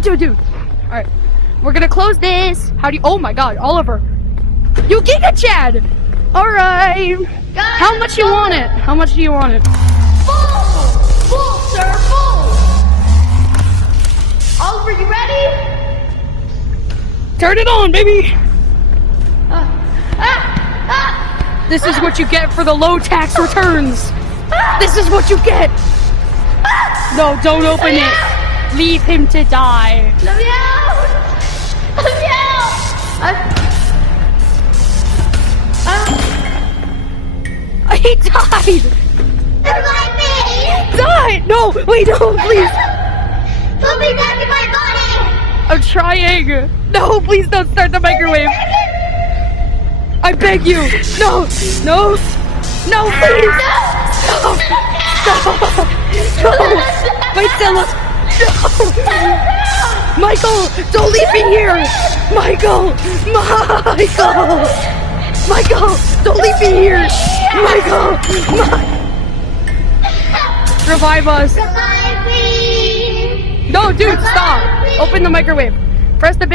Dude. Alright. We're gonna close this. How do you... Oh my god, Oliver. You Giga Chad! Alright. How much you want it? How much do you want it? Full, sir, full. Oliver, you ready? Turn it on, baby! This is what you get for the low tax returns. This is what you get. No, don't open it. Leave him to die. Let me out! Let me out! He died! Revive me! Died! No! Wait, no, please! Put me back in my body! I'm trying! No, please don't start the microwave! I beg you! No! No! No, please! No! No! Wait, Stella! No! Michael! Don't leave me here! Michael! Michael! Michael! Don't leave me here! Michael! Revive us! Revive me! No, dude, stop! Open the microwave. Press the